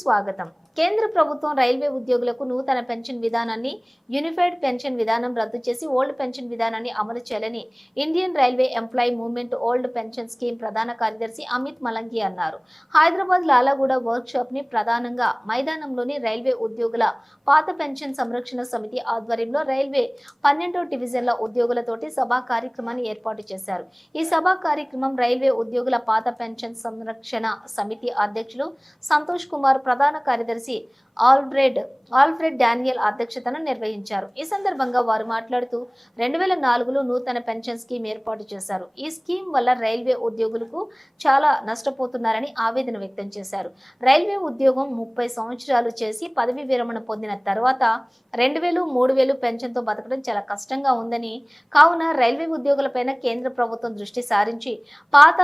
స్వాగతం. కేంద్ర ప్రభుత్వం రైల్వే ఉద్యోగులకు నూతన పెన్షన్ విధానాన్ని యూనిఫైడ్ పెన్షన్ విధానం రద్దు చేసి ఓల్డ్ పెన్షన్ విధానాన్ని అమలు చేయాలని Indian railway employee movement old pension scheme ప్రధాన కార్యదర్శి అమిత్ మలంగి అన్నారు. హైదరాబాద్ లాలాగూడ వర్క్ షాప్ని ప్రధానంగా మైదానంలోని రైల్వే ఉద్యోగుల పాత పెన్షన్ సంరక్షణ సమితి ఆధ్వర్యంలో రైల్వే పన్నెండో డివిజన్ల ఉద్యోగులతోటి సభా కార్యక్రమాన్ని ఏర్పాటు చేశారు. ఈ సభా కార్యక్రమం రైల్వే ఉద్యోగుల పాత పెన్షన్ సంరక్షణ సమితి అధ్యక్షులు సంతోష్ కుమార్ ప్రధాన కార్యదర్శి ఆల్బ్రెడ్ ఆల్ఫ్రెడ్ డానియల్ అధ్యక్షతన నిర్వహించారు. ఈ సందర్భంగా వారు మాట్లాడుతూ రెండు వేల నాలుగులో నూతన పెన్షన్ స్కీమ్ ఏర్పాటు చేశారు. ఈ స్కీమ్ వల్ల రైల్వే ఉద్యోగులకు చాలా నష్టపోతున్నారని ఆవేదన వ్యక్తం చేశారు. రైల్వే ఉద్యోగం ముప్పై సంవత్సరాలు చేసి పదవి విరమణ పొందిన తర్వాత రెండు వేలు మూడు వేలు పెన్షన్తో బతకడం చాలా కష్టంగా ఉందని కావున రైల్వే ఉద్యోగులపైన కేంద్ర ప్రభుత్వం దృష్టి సారించి పాత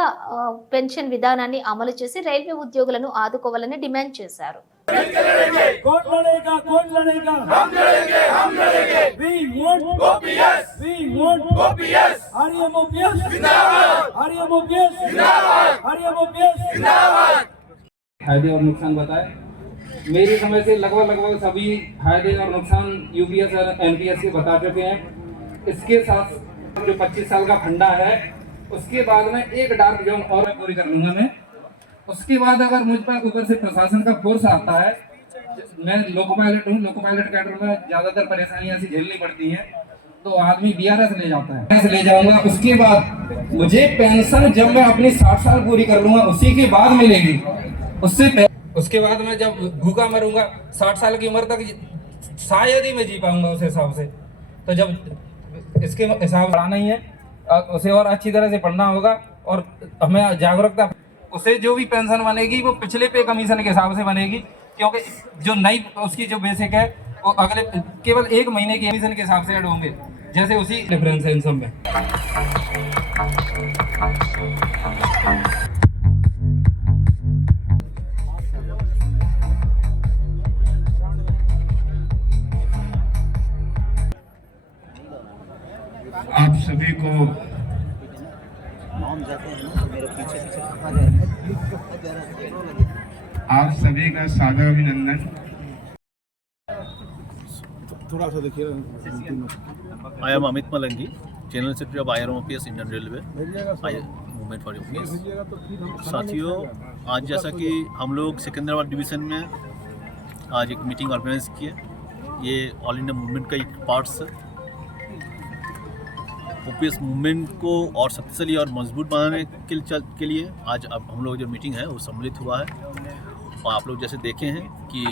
పెన్షన్ విధానాన్ని అమలు చేసి రైల్వే ఉద్యోగులను ఆదుకోవాలని డిమాండ్ చేశారు. जिंदाबाद। फ़ायदे और नुकसान बताए। मेरी समझ से लगभग लगभग सभी फ़ायदे और नुकसान यूपीएस और एनपीएस के बता चुके हैं। इसके साथ जो 25 साल का फंडा है उसके बाद में एक डार्क जोन और पूरी कर लूँगा मैं। उसके बाद अगर मुझ पर ऊपर से प्रशासन का फोर्स आता है, मैं लोको पायलट हूँ लोको पायलट कैडर में ज़्यादातर परेशानियाँ ऐसी झेलनी पड़ती हैं तो आदमी बीआरएस ले जाता है। ले जाऊँगा, उसके बाद मुझे पेंशन जब मैं अपनी साठ साल पूरी कर लूँगा, उसी के बाद मिलेगी। उससे उसके बाद मैं जब भूखा मरूँगा, साठ साल की उम्र तक शायद ही मैं जी पाऊँगा उस हिसाब से। तो जब इसके हिसाब पढ़ाना ही है उसे और अच्छी तरह से पढ़ना होगा और हमें जागरूकता उसे जो भी पेंशन बनेगी, वो पिछले पे कमीशन के हिसाब से बनेगी, क्योंकि जो नई, उसकी जो बेसिक है, वो अगले, केवल एक महीने की कमीशन के हिसाब से ऐड होंगे, जैसे उसी डिफरेंस है इन सब में। आप सभी को आप सभी का सादर अभिनंदन I am Amit Malangi, General Secretary of IRMOPS Indian Railway, I Movement for OPS. साथियों आज जैसा कि हम लोग सिकंदराबाद डिवीज़न में आज एक मीटिंग ऑर्गेनाइज की है ये ऑल इंडिया मूवमेंट का एक पार्ट्स है। ओपीएस मूवमेंट को और शक्तिशाली और मज़बूत बनाने के के लिए आज अब हम लोग जो मीटिंग है वो सम्मिलित हुआ है। और आप लोग जैसे देखे हैं कि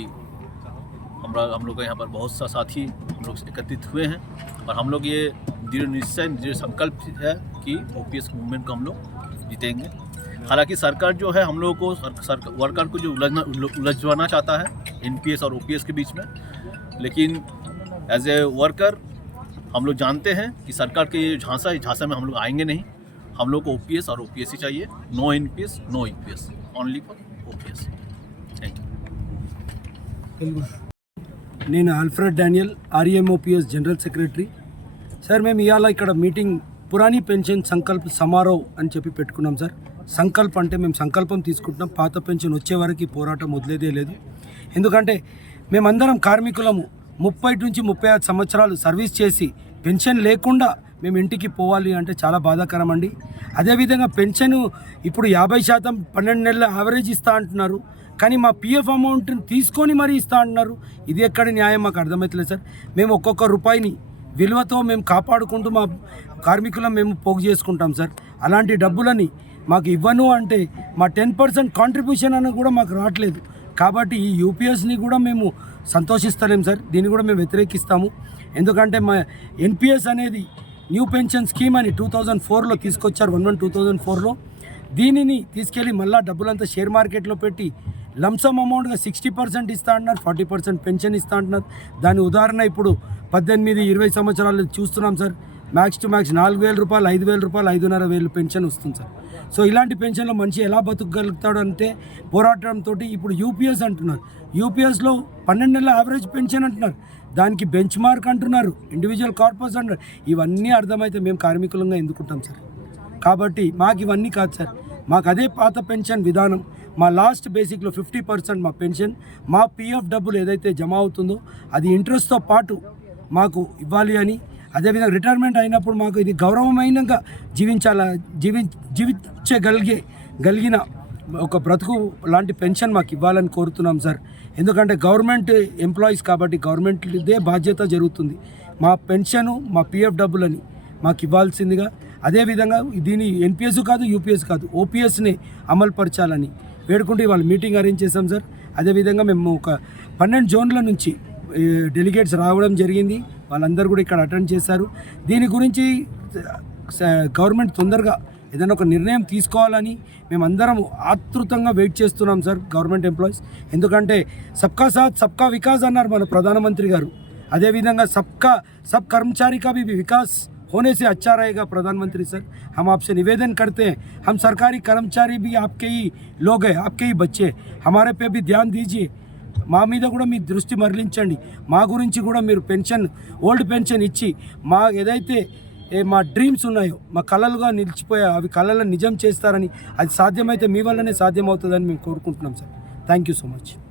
हमरा हम लोग का यहाँ पर बहुत सा साथी हम लोग एकत्रित हुए हैं और हम लोग ये दृढ़ निश्चय दृढ़ संकल्प है कि ओपीएस मूवमेंट को हम लोग जीतेंगे। हालाँकि सरकार जो है हम लोगों को सर, वर्कर को जो उलझना उलझवाना चाहता है एनपीएस और ओपीएस के बीच में लेकिन एज ए वर्कर हम लोग जानते हैं कि सरकार के ये झांसा इस झांसा में हम लोग आएंगे नहीं हम लोग को ओपीएस और ओपीएस ही चाहिए no NPS no EPS only for OPS thank you నేను Alfred Daniel RMOPS general secretary sir మేము ఇవాళ ఇక్కడ మీటింగ్ పురాణి పెన్షన్ సంకల్ప్ సమారోహ్ అని చెప్పి పెట్టుకున్నాం సార్ సంకల్ప్ అంటే మేము సంకల్పం తీసుకుంటున్నాం పాత పెన్షన్ వచ్చే వరకు ఈ పోరాటం వదిలేదే లేదు ఎందుకంటే మేమందరం కార్మికులము ముప్పై నుంచి ముప్పై ఐదు సంవత్సరాలు సర్వీస్ చేసి పెన్షన్ లేకుండా మేము ఇంటికి పోవాలి అంటే చాలా బాధాకరం అండి అదేవిధంగా పెన్షన్ ఇప్పుడు యాభై శాతం పన్నెండు నెలల యావరేజ్ ఇస్తా అంటున్నారు. కానీ మా పిఎఫ్ అమౌంట్ని తీసుకొని మరీ ఇస్తా అంటున్నారు. ఇది ఎక్కడి న్యాయం? మాకు అర్థమవుతలేదు సార్. మేము ఒక్కొక్క రూపాయిని విలువతో మేము కాపాడుకుంటూ మా కార్మికులను మేము పోగు చేసుకుంటాం సార్. అలాంటి డబ్బులని మాకు ఇవ్వను అంటే మా టెన్ పర్సెంట్ కాంట్రిబ్యూషన్ అని కూడా మాకు రావట్లేదు. కాబట్టి ఈ యూపీఎస్ని కూడా మేము సంతోషిస్తలేం సార్. దీన్ని కూడా మేము వ్యతిరేకిస్తాము. ఎందుకంటే మా ఎన్పిఎస్ అనేది న్యూ పెన్షన్ స్కీమ్ అని టూ థౌజండ్ ఫోర్లో తీసుకొచ్చారు వన్ వన్ టూ థౌజండ్ ఫోర్లో. దీనిని తీసుకెళ్ళి మళ్ళీ డబ్బులంతా షేర్ మార్కెట్లో పెట్టి లంసమ్ అమౌంట్గా సిక్స్టీ పర్సెంట్ ఇస్తా అంటున్నారు ఫార్టీ పర్సెంట్ పెన్షన్ ఇస్తా అంటున్నారు. దాని ఉదాహరణ ఇప్పుడు పద్దెనిమిది ఇరవై సంవత్సరాలు చూస్తున్నాం సార్. మ్యాక్స్ టు మ్యాక్స్ నాలుగు వేల రూపాయలు ఐదు వేల రూపాయలు ఐదున్నర వేలు పెన్షన్ వస్తుంది సార్. సో ఇలాంటి పెన్షన్లో మనిషి ఎలా బతుకగలుగుతాడు అంటే పోరాటంతో ఇప్పుడు యూపీఎస్ అంటున్నారు. యూపీఎస్లో పన్నెండు నెలల యావరేజ్ పెన్షన్ అంటున్నారు. దానికి బెంచ్ మార్క్ అంటున్నారు. ఇండివిజువల్ కార్పస్ అంటున్నారు. ఇవన్నీ అర్థమైతే మేము కార్మికులంగా ఎందుకుంటాం సార్? కాబట్టి మాకు ఇవన్నీ కాదు సార్. మాకు అదే పాత పెన్షన్ విధానం. మా లాస్ట్ బేసిక్లో ఫిఫ్టీ పర్సెంట్ మా పెన్షన్. మా పిఎఫ్ డబ్బులు ఏదైతే జమ అవుతుందో అది ఇంట్రెస్ట్తో పాటు మాకు ఇవ్వాలి అని అదేవిధంగా రిటైర్మెంట్ అయినప్పుడు మాకు ఇది గౌరవమైనగా జీవించాల జీవి జీవించగలిగే గలిగిన ఒక బ్రతుకు లాంటి పెన్షన్ మాకు ఇవ్వాలని కోరుతున్నాం సార్. ఎందుకంటే గవర్నమెంట్ ఎంప్లాయీస్ కాబట్టి గవర్నమెంట్ ఇదే బాధ్యత జరుగుతుంది. మా పెన్షను మా పిఎఫ్ డబ్బులని మాకు ఇవ్వాల్సిందిగా అదేవిధంగా దీని ఎన్పిఎస్ కాదు యూపీఎస్ కాదు ఓపీఎస్ని అమలు పరచాలని వేడుకుంటూ ఇవాళ మీటింగ్ అరేంజ్ చేశాం సార్. అదేవిధంగా మేము ఒక పన్నెండు జోన్ల నుంచి డెలిగేట్స్ రావడం జరిగింది. వాళ్ళందరూ కూడా ఇక్కడ అటెండ్ చేశారు దీని గురించి స- గవర్నమెంట్ తొందరగా ఏదైనా ఒక నిర్ణయం తీసుకోవాలని మేమందరం ఆతృతంగా వెయిట్ చేస్తున్నాం సార్ గవర్నమెంట్ ఎంప్లాయీస్ ఎందుకంటే సబ్కా సాత్ సబ్కా వికాస్ అన్నారు మన ప్రధానమంత్రి గారు అదేవిధంగా సబ్కా सब कर्मचारी का भी विकास होने से अच्छा रहेगा प्रधानमंत्री सर हम आपसे निवेदन करते हैं हम सरकारी कर्मचारी भी आपके ही लोग हैं आपके ही बच्चे हैं। हमारे पे भी ध्यान दीजिए మా మీద కూడా మీ దృష్టి మరలించండి. మా గురించి కూడా మీరు పెన్షన్ ఓల్డ్ పెన్షన్ ఇచ్చి మా ఏదైతే ఏ మా డ్రీమ్స్ ఉన్నాయో మా కళలుగా నిలిచిపోయా అవి కళలను నిజం చేస్తారని అది సాధ్యమైతే మీ వల్లనే సాధ్యమవుతుందని మేము కోరుకుంటున్నాం sir. Thank you so much